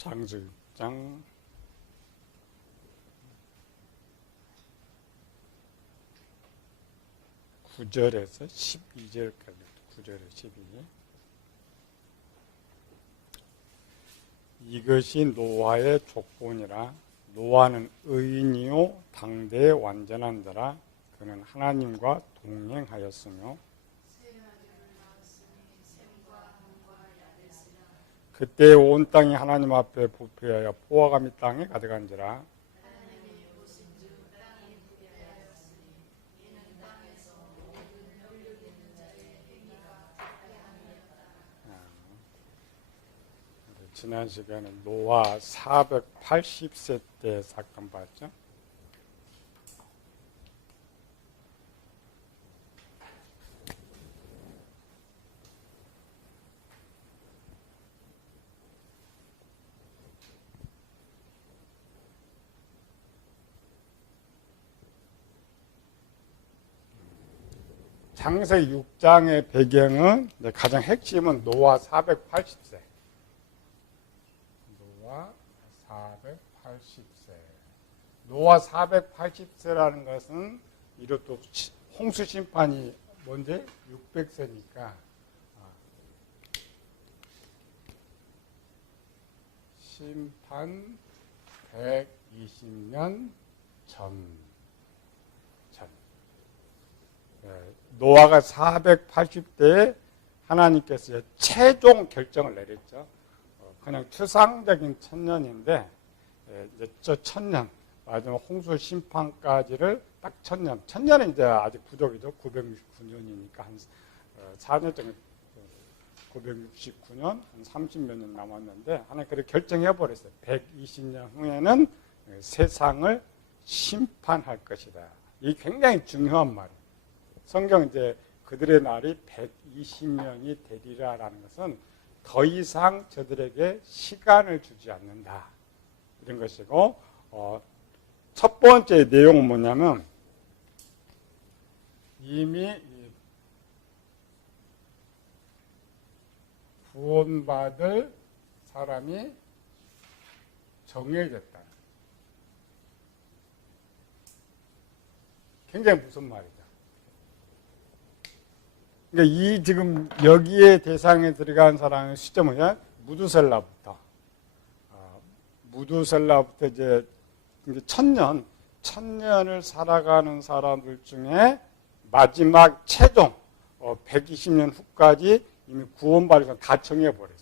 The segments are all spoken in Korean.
창세기 6장 9절에서 12절까지 9절에서 12절. 이것이 노아의 족본이라. 노아는 의인이요 당대의 완전한 자라. 그는 하나님과 동행하였으며 그때 온 땅이 하나님 앞에 부패하여 포화감이 땅에 가득한지라. 지난 시간에 노아 480세 때 사건 봤죠? 창세기 6장의 배경은 가장 핵심은 노아 480세. 노아 480세. 노아 480세라는 것은 이것도 홍수 심판이 뭔데? 600세니까 심판 120년 전. 노아가 480대에 하나님께서 최종 결정을 내렸죠. 그냥 추상적인 천년인데 이제 저 천년, 마지막 홍수 심판까지를 딱 천년. 천년은 이제 아직 부족이죠. 969년이니까 한 4년 정도, 969년, 한 30몇 년 남았는데 하나님 그렇게 결정해 버렸어요. 120년 후에는 세상을 심판할 것이다. 이게 굉장히 중요한 말이에요. 성경 이제 그들의 날이 120년이 되리라라는 것은 더 이상 저들에게 시간을 주지 않는다. 이런 것이고, 첫 번째 내용은 뭐냐면, 이미 구원받을 사람이 정해졌다. 굉장히 무슨 말이죠? 그러니까 이 지금 여기에 대상에 들어간 사람의 시점은 무두셀라부터 이제 천년을 살아가는 사람들 중에 마지막 최종 120년 후까지 이미 구원받을 다 정해버렸어요.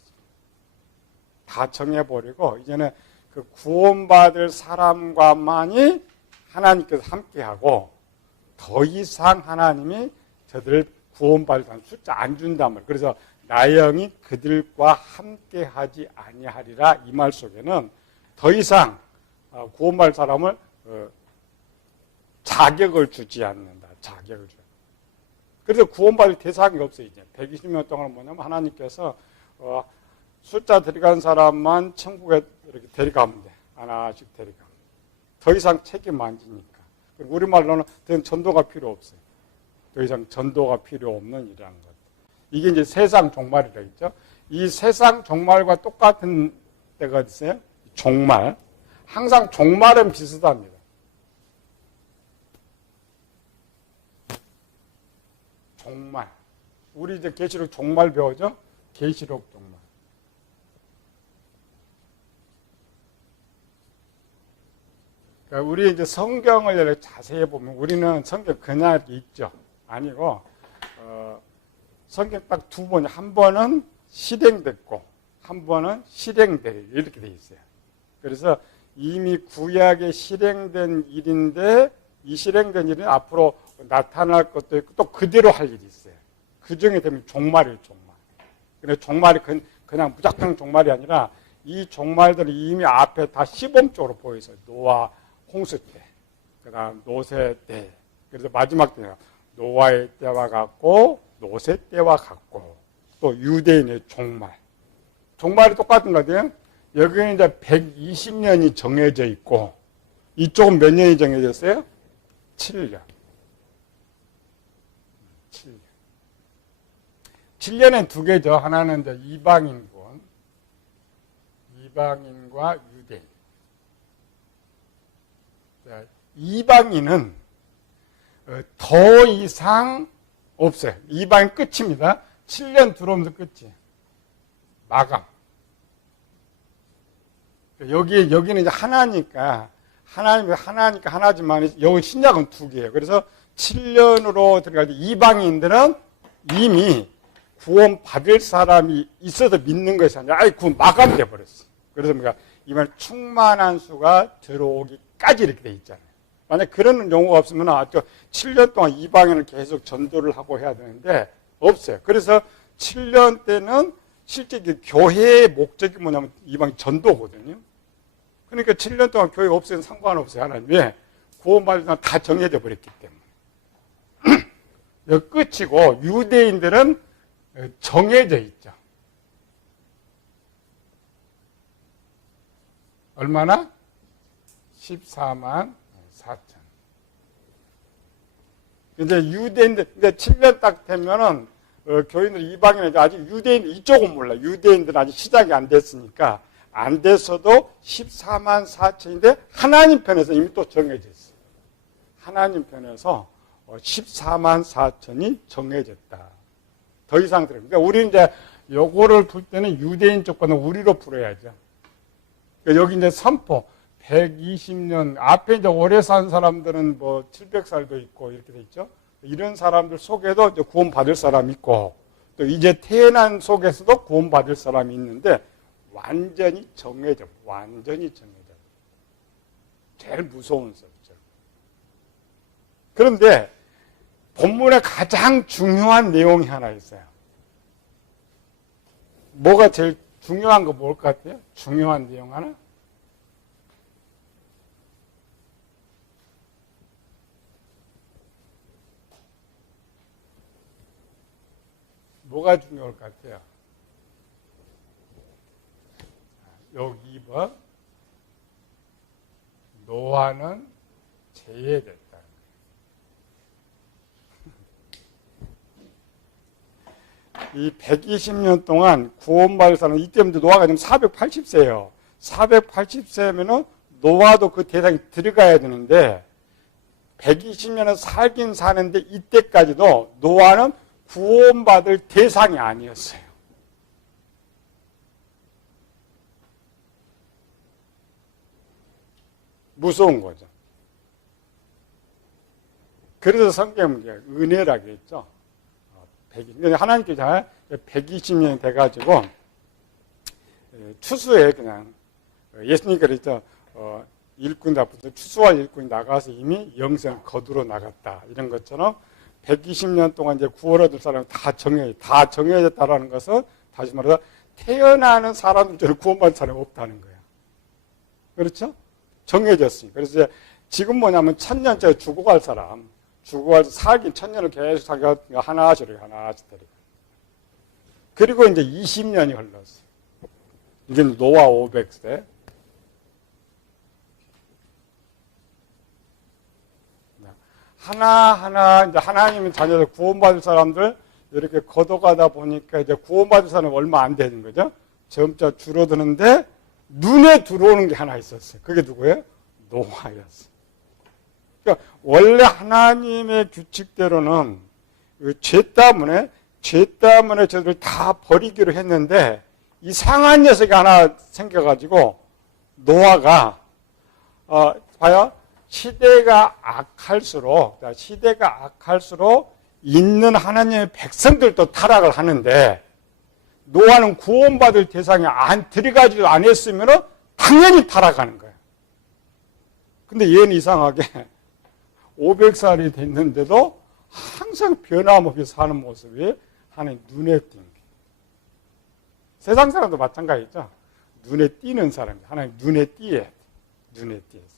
다 정해버리고 이제는 그 구원받을 사람과만이 하나님께서 함께하고 더 이상 하나님이 저들을 구원받을 사람 숫자 안 준단 말이에요. 그래서 나의 영이 그들과 함께하지 아니하리라 이 말 속에는 더 이상 구원받을 사람을 자격을 주지 않는다. 자격을 줘. 그래서 구원받을 대상이 없어요. 이제 120년 동안 뭐냐면 하나님께서 숫자 들어간 사람만 천국에 이렇게 데려가면 돼. 하나씩 데려가면. 더 이상 책임 안 지니까. 우리말로는 더 전도가 필요 없어요. 더 이상 전도가 필요 없는 일이라는 것. 이게 이제 세상 종말이라고 했죠. 이 세상 종말과 똑같은 때가 있어요. 종말. 항상 종말은 비슷합니다. 종말. 우리 이제 계시록 종말 배우죠? 계시록 종말. 그러니까 우리 이제 성경을 자세히 보면 우리는 성경 그냥 읽죠. 아니고 성경 딱 두 번, 한 번은 실행됐고 한 번은 실행될 이렇게 돼 있어요. 그래서 이미 구약에 실행된 일인데 이 실행된 일은 앞으로 나타날 것도 있고 또 그대로 할 일이 있어요. 그 중에 되면 종말이에요, 종말. 근데 종말이 그냥 무작정 종말이 아니라 이 종말들이 이미 앞에 다 시범적으로 보여 있어요. 노아 홍수 때, 그다음 노새 때, 그래서 마지막 때가 노아의 때와 같고 노새 때와 같고 또 유대인의 종말. 종말이 똑같은 거죠. 여기는 이제 120년이 정해져 있고 이쪽은 몇 년이 정해졌어요? 7년. 7년. 7년엔 두 개죠. 하나는 이제 이방인군. 이방인과 유대인. 자, 이방인은 더 이상 없어요. 이방인 끝입니다. 7년 들어오면서 끝이. 마감. 여기는 이제 하나니까 하나지만 여기 신약은 두 개예요. 그래서 7년으로 들어갈 때 이방인들은 이미 구원 받을 사람이 있어서 믿는 것이 아니라 아예 구원 마감돼 버렸어. 그래서 뭔가 이번 충만한 수가 들어오기까지 이렇게 돼 있잖아요. 만약 그런 용어가 없으면 7년 동안 이방인을 계속 전도를 하고 해야 되는데 없어요. 그래서 7년 때는 실제 교회의 목적이 뭐냐면 이방 전도거든요. 그러니까 7년 동안 교회가 없어도 상관없어요. 하나님. 왜? 구원받을 사람 다 정해져 버렸기 때문에. 여기 끝이고 유대인들은 정해져 있죠. 얼마나? 14만 4천. 이제 유대인들, 이제 7년 딱 되면은, 교인들 이방인은 아직 유대인들, 이쪽은 몰라. 유대인들은 아직 시작이 안 됐으니까, 안 됐어도 14만 4천인데, 하나님 편에서 이미 또 정해져 있어요. 하나님 편에서 14만 4천이 정해졌다. 더 이상 들어요. 그러니까 우리는 이제 요거를 풀 때는 유대인 쪽과는 우리로 풀어야죠. 그러니까 여기 이제 선포. 120년, 앞에 이제 오래 산 사람들은 뭐 700살도 있고 이렇게 돼 있죠. 이런 사람들 속에도 이제 구원받을 사람이 있고, 또 이제 태어난 속에서도 구원받을 사람이 있는데, 완전히 정해져. 제일 무서운 소리죠. 그런데, 본문에 가장 중요한 내용이 하나 있어요. 뭐가 제일 중요한 거 뭘 것 같아요? 중요한 내용 하나? 뭐가 중요할 것 같아요? 여기 2번. 노아는 제외됐다. 이 120년 동안 구원받을 사람은 이때부터 노아가 지금 480세예요. 480세면은 노아도 그 대상에 들어가야 되는데 120년을 살긴 사는데 이때까지도 노아는 구원받을 대상이 아니었어요. 무서운 거죠. 그래서 성경은 은혜라고 했죠. 하나님께서 120년이 돼가지고 추수에 그냥 예수님 그랬죠. 일꾼 앞에서 추수할 일꾼이 나가서 이미 영생 거두러 나갔다. 이런 것처럼 120년 동안 이제 구원 얻을 사람이 다 정해졌다라는 것은 다시 말해서 태어나는 사람들 중에 구원받을 사람이 없다는 거예요. 그렇죠? 정해졌으니까. 그래서 이제 지금 뭐냐면 1000년째 죽어갈 사람, 살긴 1000년을 계속 살기가 하나씩 데리고. 그리고 이제 20년이 흘렀어요. 이게 노아 500세. 하나하나 이제 하나님의 자녀들 구원받을 사람들 이렇게 걷어가다 보니까 이제 구원받을 사람이 얼마 안 되는 거죠. 점차 줄어드는데 눈에 들어오는 게 하나 있었어요. 그게 누구예요? 노아였어요. 그러니까 원래 하나님의 규칙대로는 죄 때문에 저들을 다 버리기로 했는데 이상한 녀석이 하나 생겨가지고 노아가 봐요. 시대가 악할수록 있는 하나님의 백성들도 타락을 하는데 노아는 구원받을 대상에 안 들어가지도 안 했으면 당연히 타락하는 거예요. 근데 얘는 이상하게 500살이 됐는데도 항상 변함없이 사는 모습이 하나님 눈에 띈 거예요. 세상 사람도 마찬가지죠. 눈에 띄는 사람이 하나님 눈에 띄어야 돼. 눈에 띄어서.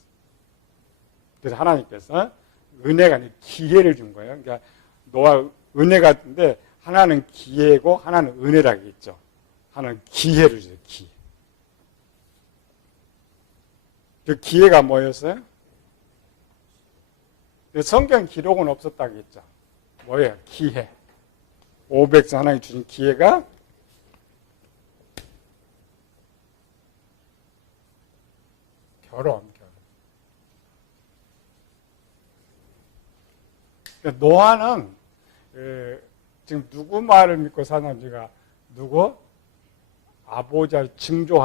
그래서 하나님께서 은혜가 아니라 기회를 준 거예요. 그러니까 노아 은혜 같은데 하나는 기회고 하나는 은혜라고 했죠. 하나는 기회를 줘요. 기회. 그 기회가 뭐였어요? 성경 기록은 없었다고 했죠. 뭐예요? 기회. 500세 하나님 주신 기회가 결혼. 그러니까 노아는 지금 누구 말을 믿고 사는지가 누구? 아버지, 증조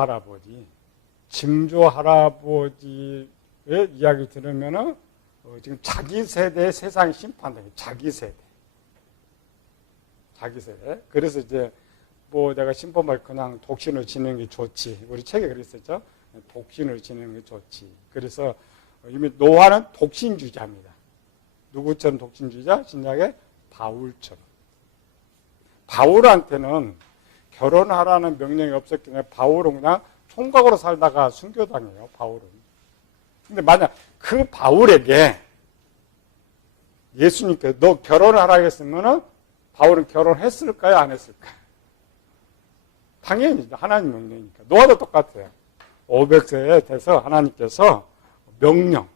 할아버지의 이야기 들으면은 지금 자기 세대의 세상 심판당해. 자기 세대. 그래서 이제 뭐 내가 심판받 그냥 독신을 지내는 게 좋지. 우리 책에 그랬었죠. 독신을 지내는 게 좋지. 그래서 이미 노아는 독신주의자입니다. 누구처럼 독신주의자? 신약의 바울처럼. 바울한테는 결혼하라는 명령이 없었기 때문에 바울은 그냥 총각으로 살다가 순교당해요. 바울은. 근데 만약 그 바울에게 예수님께서 너 결혼하라 했으면은 바울은 결혼했을까요? 안 했을까요? 당연히 하나님 명령이니까. 노아도 똑같아요. 500세에 돼서 하나님께서 명령.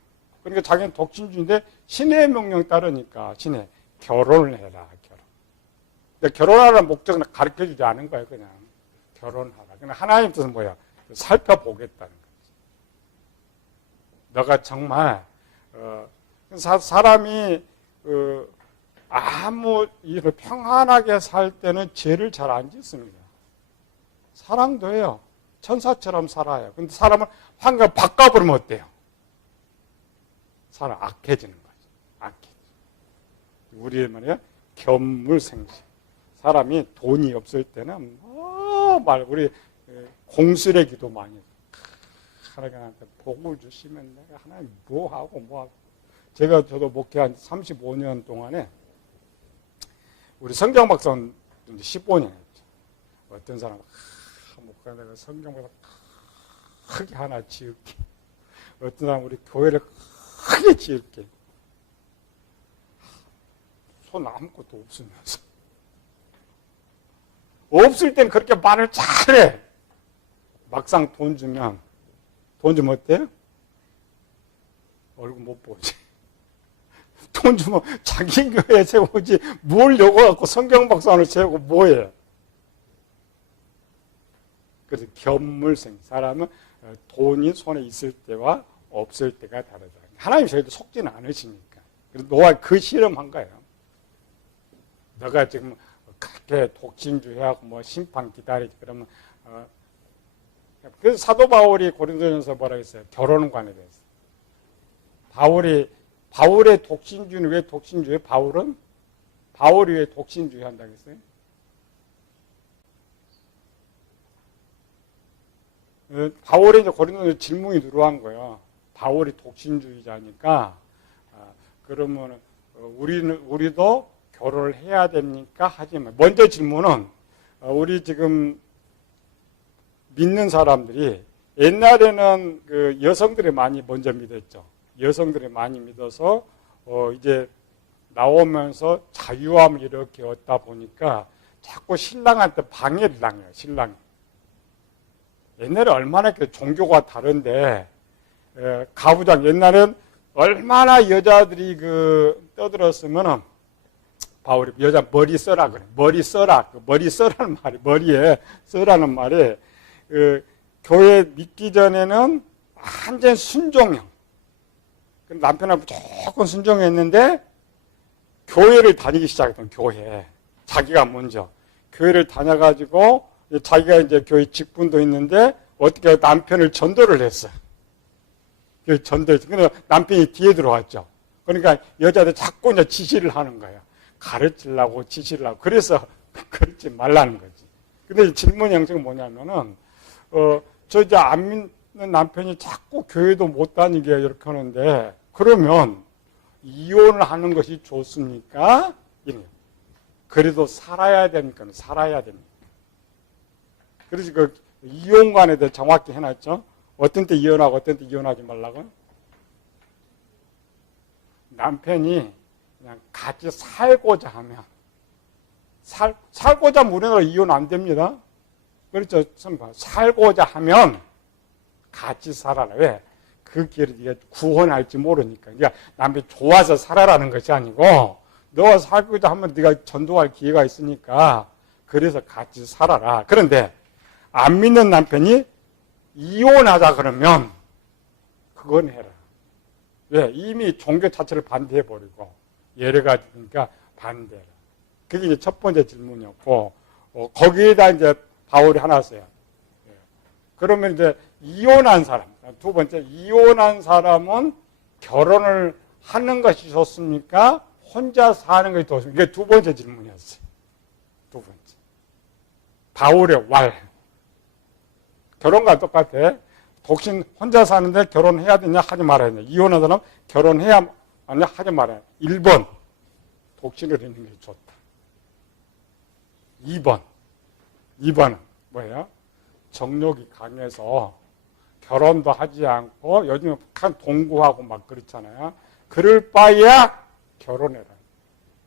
그러니까 자기는 독신주의인데 신의 명령 따르니까 신의 결혼을 해라. 근데 결혼하라는 목적은 가르쳐주지 않은 거예요. 그냥 결혼하라. 그냥 하나님 뜻은 뭐야? 살펴보겠다는 거지. 너가 정말 사람이 아무 일을 평안하게 살 때는 죄를 잘 안 짓습니다. 사랑도 해요. 천사처럼 살아요. 근데 사람은 환경 바꿔버리면 어때요? 사람 악해지는 거죠. 악해져. 우리의 말이야 견물생시. 사람이 돈이 없을 때는 우리 공술의 기도 많이 해요. 하나님한테 복을 주시면 내가 하나님 뭐하고 저도 목회한 35년 동안에 우리 성경 박사는 15년 했죠. 어떤 사람은 목사 내가 성경 박사 크게 하나 지을게. 어떤 사람은 우리 교회를 크게 지을게. 손 아무것도 없으면서. 없을 땐 그렇게 말을 잘해. 막상 돈 주면 어때요? 얼굴 못 보지. 돈 주면 자기 교회에 세우지 뭘 요구하고 성경 박사를 세우고 뭐해. 그래서 견물생. 사람은 돈이 손에 있을 때와 없을 때가 다르다. 하나님 저희도 속지는 않으시니까. 그래서 노아 그 실험한 거예요. 너가 지금 그렇게 독신주의하고 심판 기다리지 그러면 그래서 사도 바울이 고린도전서 뭐라 했어요? 결혼관에 대해서. 바울의 독신주의는 왜 독신주의? 바울이 왜 독신주의 한다고 했어요? 바울이 이제 고린도전서 질문이 들어간 거예요. 바울이 독신주의자니까 그러면 우리도 결혼을 해야 됩니까? 하지만 먼저 질문은 우리 지금 믿는 사람들이 옛날에는 그 여성들이 많이 먼저 믿었죠. 여성들이 많이 믿어서 이제 나오면서 자유함을 이렇게 얻다 보니까 자꾸 신랑한테 방해를 당해요. 신랑이. 옛날에 얼마나 종교가 다른데 가부장 옛날엔 얼마나 여자들이 떠들었으면은 바울이 여자 머리 써라 그래. 머리 써라는 말이 머리에 써라는 말이 교회 믿기 전에는 완전 순종형. 남편하고 조금 순종했는데 교회를 다니기 시작했던 교회. 자기가 먼저 교회를 다녀가지고 자기가 이제 교회 직분도 있는데 어떻게 남편을 전도를 했어요. 근데 남편이 뒤에 들어왔죠. 그러니까 여자들 자꾸 이제 지시를 하는 거예요. 가르치려고 지시를 하고. 그래서 그러지 말라는 거지. 근데 질문 형식은 뭐냐면은, 저 이제 안 믿는 남편이 자꾸 교회도 못 다니게 이렇게 하는데, 그러면 이혼을 하는 것이 좋습니까? 이래요. 그래도 살아야 됩니까? 살아야 됩니까? 그래서 그 이혼관에 대해 정확히 해놨죠. 어떤 때 이혼하고 어떤 때 이혼하지 말라고. 남편이 그냥 같이 살고자 하면 살고자 하면 우리나라 이혼 안 됩니다. 그렇죠. 살고자 하면 같이 살아라. 왜? 그 길을 네가 구원할지 모르니까. 그러니까 남편이 좋아서 살아라는 것이 아니고 너와 살고자 하면 네가 전도할 기회가 있으니까 그래서 같이 살아라. 그런데 안 믿는 남편이 이혼하자 그러면 그건 해라. 왜? 이미 종교 자체를 반대해버리고 여러 가지니까 반대라. 그게 이제 첫 번째 질문이었고, 거기에다 이제 바울이 하나 써요. 그러면 이제 이혼한 사람, 두 번째, 이혼한 사람은 결혼을 하는 것이 좋습니까? 혼자 사는 것이 좋습니까? 이게 두 번째 질문이었어요. 두 번째. 바울의 왈. 결혼과 똑같아. 독신 혼자 사는데 결혼해야 되냐 하지 말아야 되냐. 이혼한 사람 결혼해야 하냐 하지 말아야 되냐. 1번. 독신을 있는 게 좋다. 2번은 뭐예요? 정욕이 강해서 결혼도 하지 않고 요즘에 북한 동거하고 막 그렇잖아요. 그럴 바에야 결혼해라.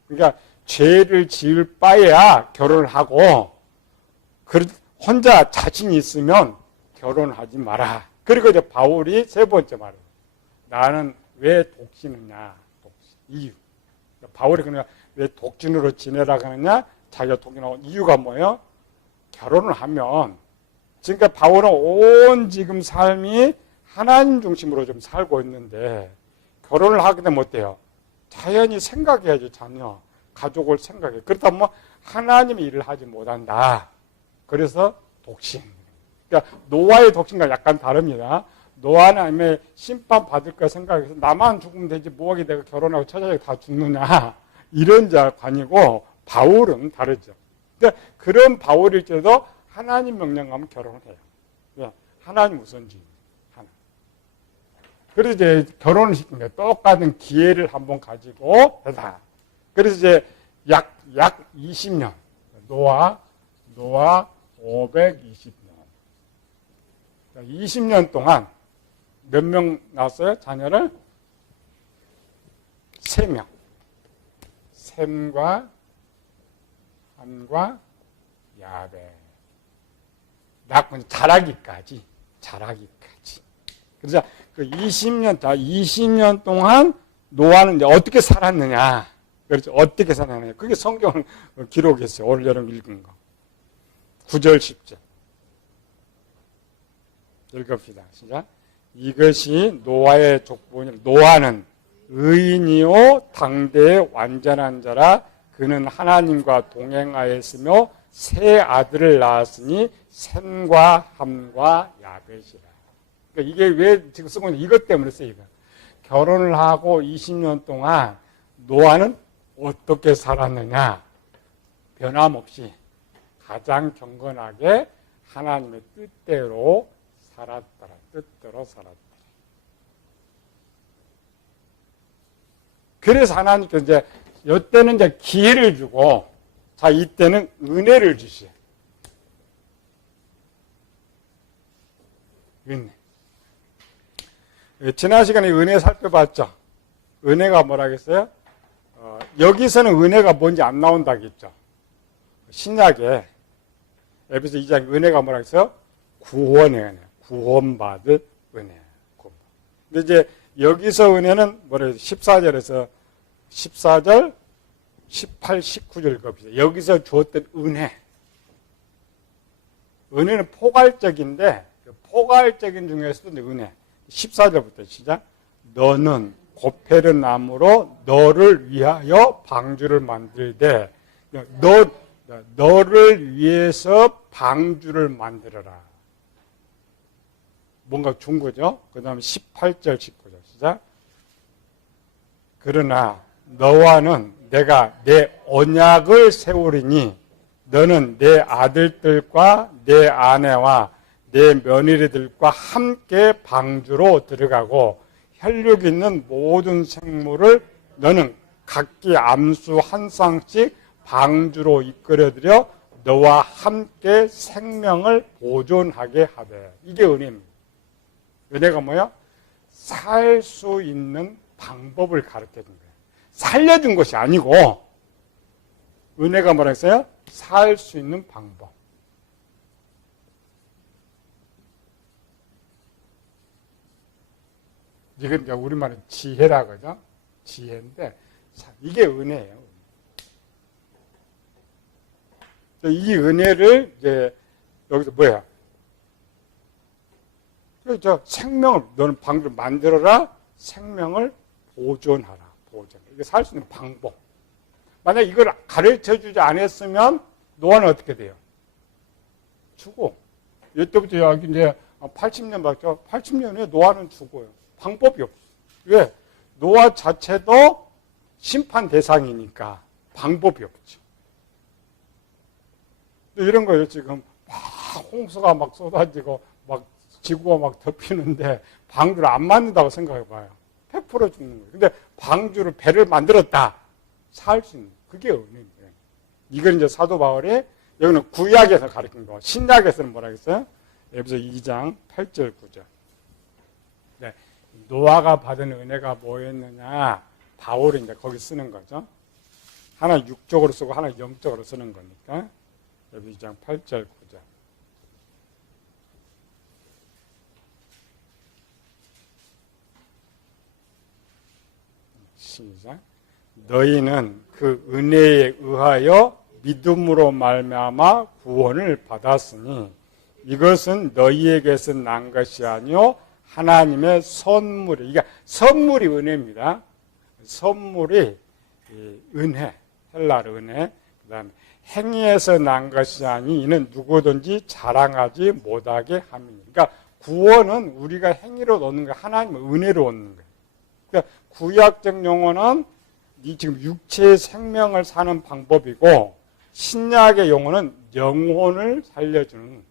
그러니까 죄를 지을 바에야 결혼을 하고 혼자 자신이 있으면 결혼하지 마라. 그리고 이제 바울이 세 번째 말이에요. 나는 왜 독신이냐? 이유. 바울이 그냥 왜 독신으로 지내라고 하느냐? 자기가 독신하고 이유가 뭐예요? 결혼을 하면 그러니까 바울은 온 지금 삶이 하나님 중심으로 좀 살고 있는데 결혼을 하게 되면 어때요? 자연히 생각해야죠. 자녀, 가족을 생각해. 그렇다 면 하나님의 일을 하지 못한다. 그래서 독신. 그러니까 노아의 독신과 약간 다릅니다. 노아는 심판 받을 거 생각해서 나만 죽으면 되지 뭐하게 내가 결혼하고 처자식 다 죽느냐 이런 관이고 바울은 다르죠. 그러니까 그런 바울일지라도 하나님 명령하면 결혼을 해요. 왜? 하나님 우선주의. 하나. 그래서 이제 결혼을 시킨 거예요. 똑같은 기회를 한번 가지고 해다. 그래서 이제 약 20년. 노아 520년. 20년 동안 몇 명 낳았어요? 자녀를? 3명. 셈과 함과 야벳. 낳고 자라기까지. 그래서 그 20년 동안 노아는 이제 어떻게 살았느냐. 그렇죠. 어떻게 살았느냐. 그게 성경을 기록했어요. 올 여름 읽은 거. 9절, 10절. 읽읍시다. 시작. 이것이 노아의 족보니 노아는 의인이요 당대의 완전한 자라 그는 하나님과 동행하였으며 세 아들을 낳았으니 셈과 함과 야벳이라. 그러니까 이게 왜 지금 쓰고 있는 이것 때문에 써요. 이거. 결혼을 하고 20년 동안 노아는 어떻게 살았느냐. 변함없이 가장 경건하게 하나님의 뜻대로 살았더라. 뜻대로 살았더라. 그래서 하나님께서 이제 이때는 이제 기회를 주고 자 이때는 은혜를 주시요. 은혜. 지난 시간에 은혜 살펴봤죠. 은혜가 뭐라겠어요? 여기서는 은혜가 뭔지 안 나온다겠죠. 신약에 에베소 2장 은혜가 뭐라겠어요? 구원의 은혜. 구원받을 은혜. 근데 이제 여기서 은혜는 뭐래요? 14절에서 14절, 18, 19절 겁니다. 여기서 주었던 은혜. 은혜는 포괄적인데 포괄적인 중에서도 은혜. 14절부터 시작. 너는 고페르나무로 너를 위하여 방주를 만들되 너를 위해서 방주를 만들어라. 뭔가 준 거죠. 그 다음에 18절, 19절 시작. 그러나 너와는 내가 내 언약을 세우리니 너는 내 아들들과 내 아내와 내 며느리들과 함께 방주로 들어가고 혈육 있는 모든 생물을 너는 각기 암수 한 쌍씩 방주로 이끌어들여 너와 함께 생명을 보존하게 하되. 이게 은혜입니다. 은혜가 뭐야? 살 수 있는 방법을 가르쳐준 거예요. 살려준 것이 아니고 은혜가 뭐라 했어요? 살 수 있는 방법. 이건 이제 우리말은 지혜라 그러죠? 지혜인데 이게 은혜예요. 이 은혜를 이제 여기서 뭐야? 그래서 생명을 너는 방주를 만들어라. 생명을 보존하라. 보존. 이게 살 수 있는 방법. 만약 이걸 가르쳐주지 않았으면 노아는 어떻게 돼요? 죽어. 이때부터 여기 이제 80년 밖에 80년에 노아는 죽어요. 방법이 없어. 왜? 노아 자체도 심판 대상이니까 방법이 없죠. 이런 거예요. 지금 막 홍수가 막 쏟아지고 막 지구가 막 덮이는데 방주를 안 만든다고 생각해 봐요. 100% 죽는 거예요. 근데 방주를 배를 만들었다. 살 수 있는 그게 은혜입니다. 이건 이제 사도 바울이 여기는 구약에서 가르친 거. 신약에서는 뭐라 했어요? 에베소 2장 8절 9절. 네. 노아가 받은 은혜가 뭐였느냐? 바울이 이제 거기 쓰는 거죠. 하나 육적으로 쓰고 하나 영적으로 쓰는 거니까. 에베소 2장 8절 9절. 시작. 너희는 그 은혜에 의하여 믿음으로 말미암아 구원을 받았으니 이것은 너희에게서 난 것이 아니요 하나님의 선물이. 이게 선물이 은혜입니다. 선물이 은혜, 헬라어 은혜. 그다음에 행위에서 난 것이 아니 이는 누구든지 자랑하지 못하게 함이니. 그러니까 구원은 우리가 행위로 얻는 거, 하나님의 은혜로 얻는 거예요. 그러니까 구약적 용어는 이 지금 육체의 생명을 사는 방법이고 신약의 용어는 영혼을 살려주는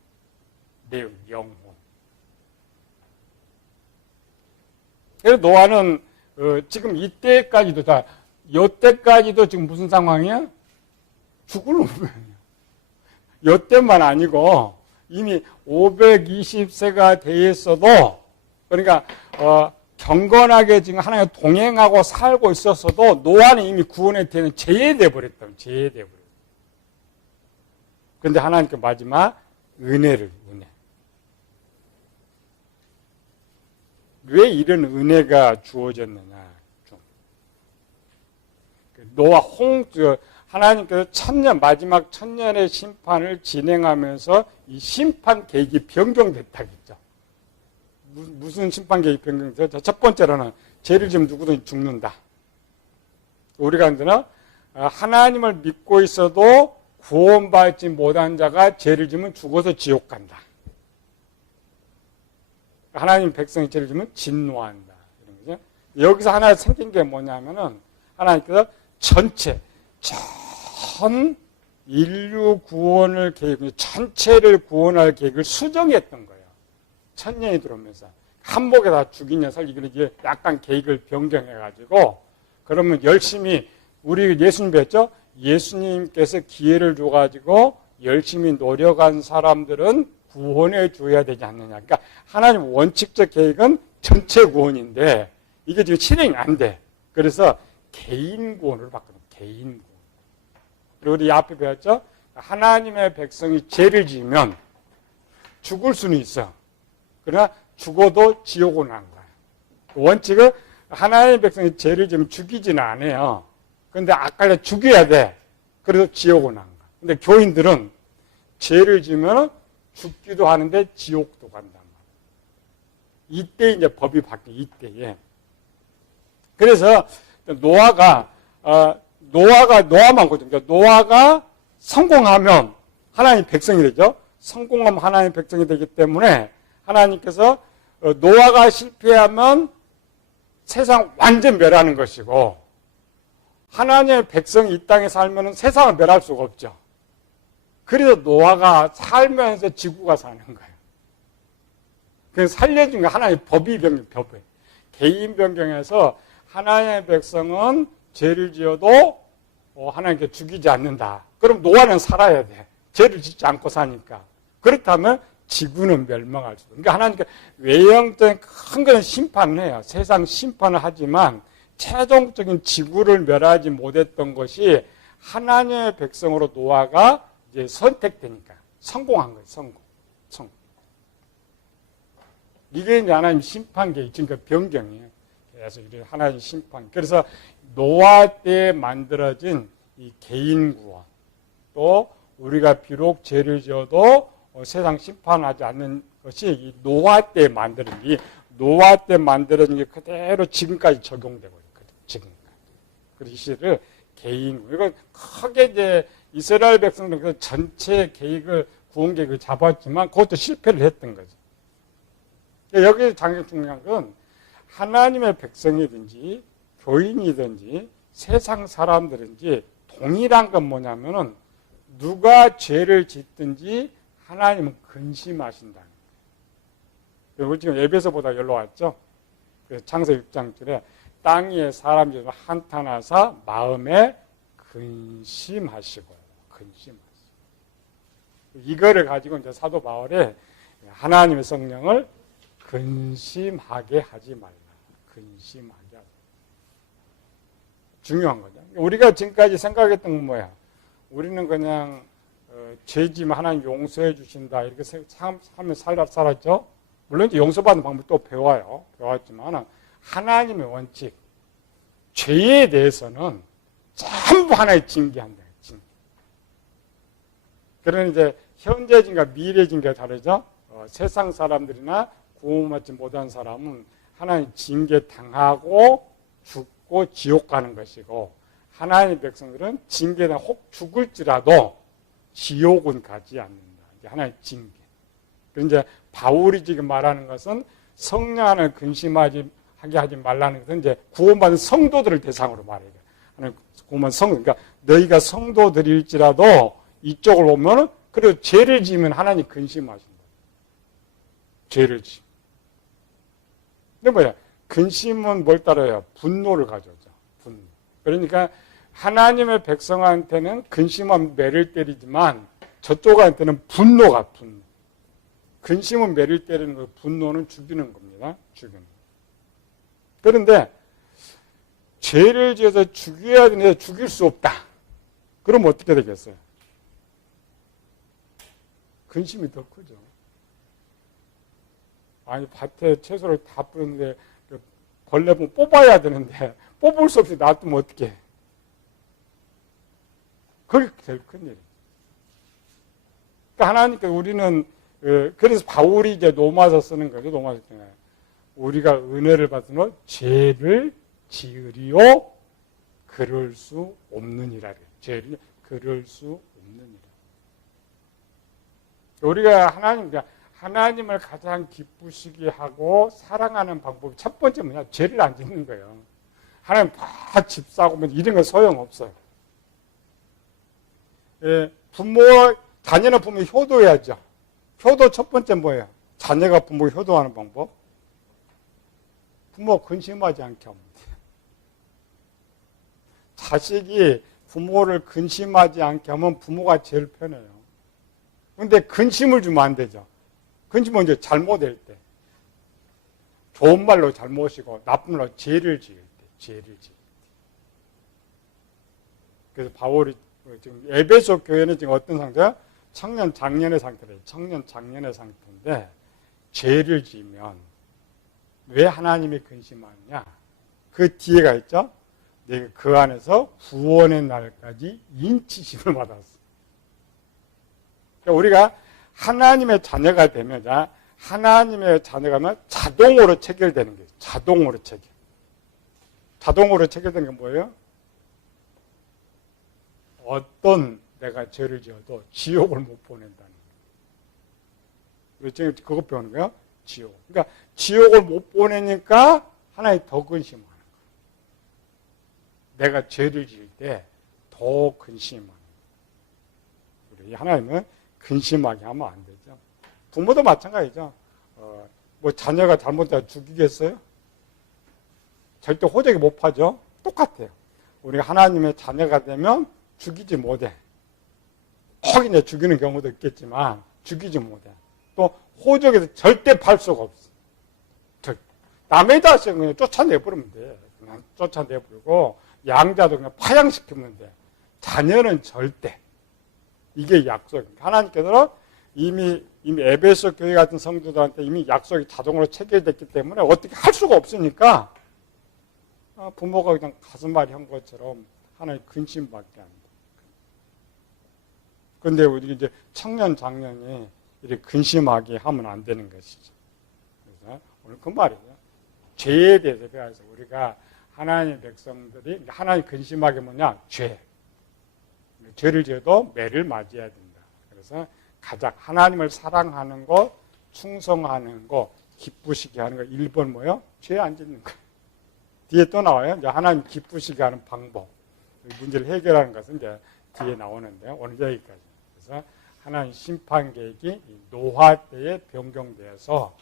내용, 영혼. 그래서 노아는 지금 이때까지도 다 요때까지도 지금 무슨 상황이야? 죽을 운명이야. 요때만 아니고 이미 520세가 돼 있어도 그러니까 경건하게 지금 하나님 동행하고 살고 있었어도 노아는 이미 구원의 때는 제외돼 버렸다. 제외돼 버렸다. 그런데 하나님께 마지막 은혜. 왜 이런 은혜가 주어졌느냐? 노아 하나님께서 마지막 천년의 심판을 진행하면서 이 심판 계획이 변경됐다겠죠. 무슨 심판 계획이 변경됐죠? 첫 번째로는 죄를 지으면 누구든 죽는다. 우리가 이제는 하나님을 믿고 있어도 구원받지 못한 자가 죄를 지으면 죽어서 지옥 간다. 하나님 백성이 죄를 지으면 진노한다. 이런 거죠. 여기서 하나 생긴 게 뭐냐면은 하나님께서 전체 전 인류 구원을 전체를 구원할 계획을 수정했던 거예요. 천년이 들어오면서 한복에 다 죽인 녀석 이게 약간 계획을 변경해가지고 그러면 열심히 우리 예수님 뵀죠? 예수님께서 기회를 줘가지고 열심히 노력한 사람들은 구원해 줘야 되지 않느냐. 그러니까 하나님 원칙적 계획은 전체 구원인데 이게 지금 실행이 안 돼. 그래서 개인 구원으로 바꾸는 개인 구원. 그리고 우리 앞에 배웠죠? 하나님의 백성이 죄를 지으면 죽을 수는 있어. 그러나 죽어도 지옥은 안 가요. 원칙은 하나님의 백성이 죄를 지으면 죽이지는 않아요. 그런데 아까 죽여야 돼. 그래서 지옥은 안 가. 근데 교인들은 죄를 지으면 죽기도 하는데 지옥도 간단 말이에요. 이때 이제 법이 바뀌어, 이때에. 그래서 노아만 거죠. 그러니까 노아가 성공하면 하나님 백성이 되죠. 성공하면 하나님 백성이 되기 때문에 하나님께서 노아가 실패하면 세상 완전 멸하는 것이고 하나님의 백성이 이 땅에 살면 세상을 멸할 수가 없죠. 그래서 노아가 살면서 지구가 사는 거예요. 그래서 살려준 게 하나님의 법이 법이에요. 개인 변경해서 하나님의 백성은 죄를 지어도 하나님께 죽이지 않는다. 그럼 노아는 살아야 돼. 죄를 짓지 않고 사니까. 그렇다면 지구는 멸망할 수도. 그러니까 하나님께 외형적인 큰 건 심판을 해요. 세상 심판을 하지만 최종적인 지구를 멸하지 못했던 것이 하나님의 백성으로 노아가 이제 선택되니까 성공한 거예요. 성공. 이게 이제 하나님 심판 계획, 그러니까 변경이에요. 그래서 이게 하나님 심판. 그래서 노아 때 만들어진 이 개인 구원, 또 우리가 비록 죄를 지어도 세상 심판하지 않는 것이 이 노아 때 만들어진, 노아 때 만들어진 게 그대로 지금까지 적용되고 있거든요. 지금까지. 그 시를 개인, 이거 크게 이제 이스라엘 백성들 그 전체 계획을, 구원 계획을 잡았지만 그것도 실패를 했던 거죠. 여기 장면 중요한 건 하나님의 백성이든지 교인이든지 세상 사람들인지 동일한 건 뭐냐면은 누가 죄를 짓든지 하나님은 근심하신다는 거예요. 우리 지금 에베소보다 열로 왔죠. 창세 6장 절에 땅 위에 사람 중에 한탄하사 마음에 근심하시고요. 근심하시고. 이거를 가지고 이제 사도 바울이 하나님의 성령을 근심하게 하지 말라. 근심하게 하지. 중요한 거죠. 우리가 지금까지 생각했던 건 뭐야? 우리는 그냥 죄지면 하나님 용서해 주신다 이렇게 하면 살았죠. 물론 이제 용서받는 방법 또 배웠지만 하나님의 원칙, 죄에 대해서는 전부 하나의 징계한다. 징계. 그러니 이제 현재 징계와 미래 징계가 다르죠. 세상 사람들이나 구원받지 못한 사람은 하나님 징계 당하고 죽고 지옥 가는 것이고, 하나님의 백성들은 징계나 혹 죽을지라도 지옥은 가지 않는다. 이게 하나의 징계. 그런데 이제 바울이 지금 말하는 것은 성령 하나를 근심하게 하지 말라는 것은 이제 구원받은 성도들을 대상으로 말해요. 구원받은 그러니까 너희가 성도들일지라도 이쪽을 보면은 그래도 죄를 지으면 하나님 근심하신다. 죄를 지으면. 근데 뭐야? 근심은 뭘 따라요? 분노를 가져오죠. 분노. 그러니까 하나님의 백성한테는 근심은 매를 때리지만 저쪽한테는 분노가 분노. 근심은 매를 때리는 거, 분노는 죽이는 겁니다. 죽이는. 그런데 죄를 지어서 죽여야 되는데 죽일 수 없다. 그럼 어떻게 되겠어요? 근심이 더 크죠. 아니 밭에 채소를 다 뿌렸는데 벌레 보면 뽑아야 되는데 뽑을 수 없이 놔두면 어떡해. 그게 제일 큰 일이에요. 그러니까 하나님께서 우리는 그래서 바울이 이제 로마서 쓰는 거죠. 로마서 때문에 우리가 은혜를 받으면 죄를 지으리요 그럴 수 없느니라. 죄를 그럴 수 없느니라. 우리가 하나님을 가장 기쁘시게 하고 사랑하는 방법이 첫 번째 뭐냐? 죄를 안 짓는 거예요. 하나님 다 집 사고 뭐 이런 건 소용없어요. 자녀는 부모 효도해야죠. 효도 첫 번째 뭐예요? 자녀가 부모 효도하는 방법. 부모 근심하지 않게 하면 돼요. 자식이 부모를 근심하지 않게 하면 부모가 제일 편해요. 그런데 근심을 주면 안 되죠. 근심은 이제 잘못할 때. 좋은 말로 잘못이고 나쁜 말로 죄를 지을 때. 죄를 지을 때. 그래서 바울이 지금 에베소 교회는 지금 어떤 상태야? 청년 장년의 상태래요. 청년 장년의 상태인데 죄를 지으면 왜 하나님이 근심하느냐? 그 뒤에가 있죠. 내가 그 안에서 구원의 날까지 인치심을 받았어. 그러니까 우리가 하나님의 자녀가 되면, 하나님의 자녀가 되면 자동으로 체결되는 거예요. 자동으로 체결. 자동으로 체결되는 게 뭐예요? 어떤 내가 죄를 지어도 지옥을 못 보낸다는 거예요. 지금 그것 배우는 거예요. 지옥. 그러니까 지옥을 못 보내니까 하나님 더 근심하는 거예요. 내가 죄를 지을 때 더 근심하는 거예요. 우리 하나님은 근심하게 하면 안 되죠. 부모도 마찬가지죠. 뭐 자녀가 잘못해서 죽이겠어요? 절대 호적이 못 파죠. 똑같아요. 우리가 하나님의 자녀가 되면 죽이지 못해. 혹 이제 죽이는 경우도 있겠지만 죽이지 못해. 또 호적에서 절대 팔 수가 없어. 남의 자식은 그냥 쫓아내버리면 돼. 그냥 쫓아내버리고 양자도 그냥 파양시키면 돼. 자녀는 절대. 이게 약속입니다. 하나님께서는 이미 에베소 교회 같은 성도들한테 이미 약속이 자동으로 체결됐기 때문에 어떻게 할 수가 없으니까 부모가 그냥 가슴앓이 한 것처럼 하나님 근심밖에 안 돼. 그런데 우리 이제 청년 장년이 이렇게 근심하게 하면 안 되는 것이죠. 그래서 오늘 그 말이에요. 죄에 대해서 배워서 우리가 하나님의 백성들이 하나님 근심하게 뭐냐? 죄. 죄를 지어도 매를 맞이해야 된다. 그래서 가장 하나님을 사랑하는 것, 충성하는 것, 기쁘시게 하는 것 1번 뭐예요? 죄 안 짓는 거. 뒤에 또 나와요. 이제 하나님 기쁘시게 하는 방법. 문제를 해결하는 것은 이제 뒤에 나오는데 오늘 여기까지. 그래서 하나님 심판 계획이 노화 때에 변경되어서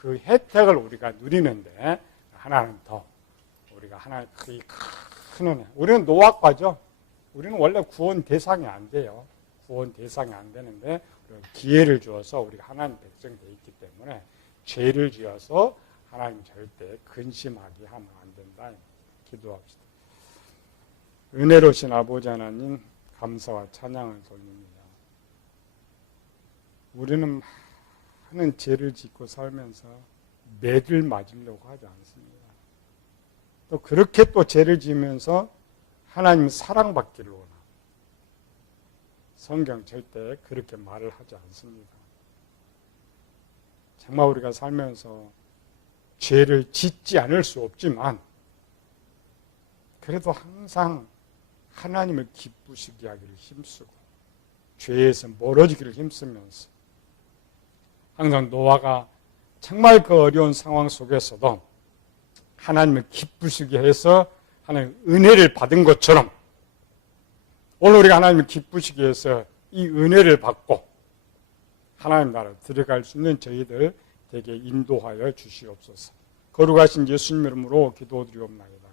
그 혜택을 우리가 누리는데 하나는 더 우리가 하나의 큰 은혜. 우리는 노아과죠. 우리는 원래 구원 대상이 안 돼요. 구원 대상이 안 되는데 기회를 주어서 우리가 하나님 백성이 되어 있기 때문에 죄를 지어서 하나님 절대 근심하게 하면 안 된다. 기도합시다. 은혜로우신 아버지 하나님 감사와 찬양을 돌립니다. 우리는 많은 죄를 짓고 살면서 매를 맞으려고 하지 않습니다. 또 그렇게 또 죄를 지으면서 하나님 사랑받기를 원합니다. 성경 절대 그렇게 말을 하지 않습니다. 정말 우리가 살면서 죄를 짓지 않을 수 없지만 그래도 항상 하나님을 기쁘시게 하기를 힘쓰고 죄에서 멀어지기를 힘쓰면서 항상 노아가 정말 그 어려운 상황 속에서도 하나님을 기쁘시게 해서 하나님 은혜를 받은 것처럼 오늘 우리가 하나님을 기쁘시게 해서 이 은혜를 받고 하나님 나라에 들어갈 수 있는 저희들 되게 인도하여 주시옵소서. 거룩하신 예수님 이름으로 기도드리옵나이다.